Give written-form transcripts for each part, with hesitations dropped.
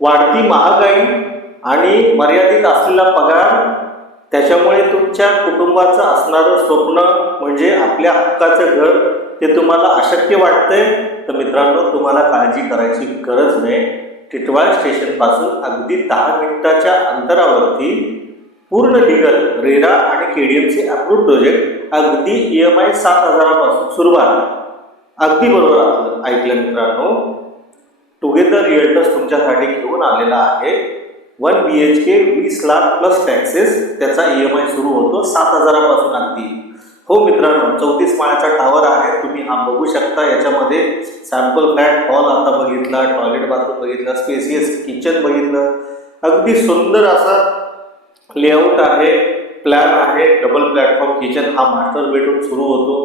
वाढती महागाई आणि मर्यादित असलेला पगार, त्याच्यामुळे तुमच्या कुटुंबाचं असणारं स्वप्न म्हणजे आपल्या हक्काचं घर ते तुम्हाला अशक्य वाटतंय, तर मित्रांनो तुम्हाला काळजी करायची गरज नाही. टिटवाळा स्टेशनपासून अगदी 10 मिनिटाच्या अंतरावरती पूर्ण लीगल रेरा आणि केडीएमचे अप्रूव्ड प्रोजेक्ट, अगदी EMI 7,000 पासून सुरुवात. अगदी बरोबर ऐकलं मित्रांनो. टुगेदर रिअल्टर्स तुमच्यासाठी घेऊन आलेला आहे 1 BHK 20 लाख प्लस टॅक्सेस. त्याचा EMI सुरू होतो 7,000 पासून अगदी. हो मित्रांनो, 34 माळ्याचा टावर आहे, तुम्ही हा बघू शकता. याच्यामध्ये सॅम्पल फ्लॅट हॉल आता बघितला, टॉयलेट बाथरूम बघितला, स्पेसियस किचन बघितलं. अगदी सुंदर असा लेआउट आहे, प्लॅन आहे. डबल प्लॅटफॉर्म किचन हा मास्टर बेडरूम सुरू होतो.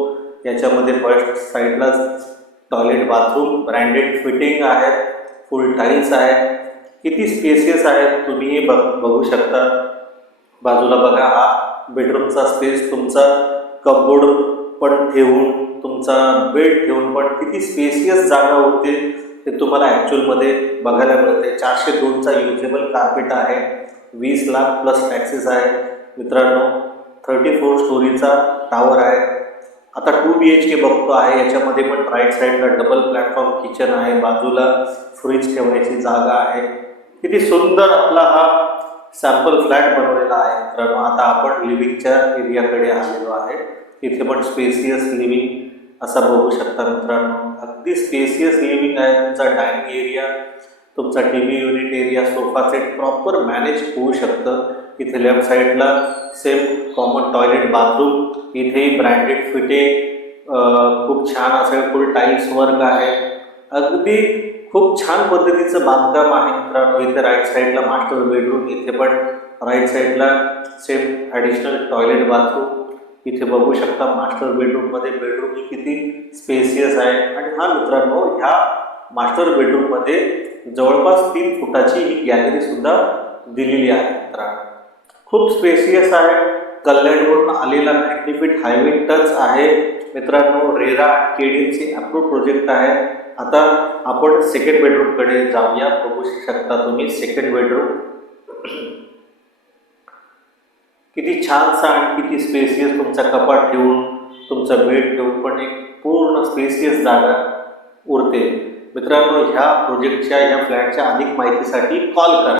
याच्यामध्ये फर्स्ट साईडला टॉयलेट बाथरूम ब्रँडेड फिटिंग आहे, फुल टाईल्स आहे. किती स्पेसियस आहे तुम्ही हे बघू शकता. बाजूला बघा, हा बेडरूमचा स्पेस, तुमचा कपबोर्ड पण ठेवून, तुमचा बेड ठेवून पण किती स्पेसियस जागा होते ते तुम्हाला ॲक्च्युअलमध्ये बघायला मिळते. 402चा युजेबल कार्पेट आहे, 20 लाख प्लस टॅक्सेस आहे मित्रांनो. 34 स्टोरीचा टावर आहे. आता 2 BHK बघतो आहे. याच्यामध्ये पण राईट साईडला डबल प्लॅटफॉर्म किचन आहे, बाजूला फ्रीज ठेवण्याची जागा आहे. किती सुंदर आपला हा सॅम्पल फ्लॅट बनवलेला आहे मित्रांनो. आता आपण लिव्हिंगच्या एरियाकडे आलेलो आहे. इथे पण स्पेसियस लिव्हिंग असा बघू शकता मित्रांनो. अगदी स्पेसियस लिव्हिंग आहे. तुमचा डायनिंग एरिया, तुमचा TV unit area, sofa set proper manage होऊ शकतं. इथे लेफ्ट साईडला सेम कॉमन टॉयलेट बाथरूम, इथेही ब्रँडेड फिटिंग, खूप छान असं फुल टाईल्स वर्क आहे. अगदी खूप छान पद्धतीचं बांधकाम आहे मित्रांनो. इथे राईट साईडला मास्टर बेडरूम, इथे पण राईट साईडला सेम ॲडिशनल टॉयलेट बाथरूम. इथे बघू शकता मास्टर बेडरूममध्ये बेडरूम किती स्पेसियस आहे. आणि हा मित्रांनो, ह्या मास्टर बेडरूममध्ये जवळपास 3 फुटाची ही गॅलरी सुद्धा दिलेली आहे मित्रांनो. खूप स्पेसियस आहे. कल्याणवरून आलेला मॅग्निफिट हायवे टच आहे मित्रांनो. रेरा केडीएमचे अप्रूव्ड प्रोजेक्ट आहे. आता आपण सेकंड बेडरूमकडे जाऊया. बघू शकता तुम्ही सेकंड बेडरूम किती छानसा आणि किती स्पेसियस. तुमचा कपाट ठेवून, तुमचा बेड ठेवून पण एक पूर्ण स्पेसियस जागा उरते मित्रांनो. ह्या प्रोजेक्टच्या, ह्या फ्लॅटच्या अधिक माहितीसाठी कॉल करा.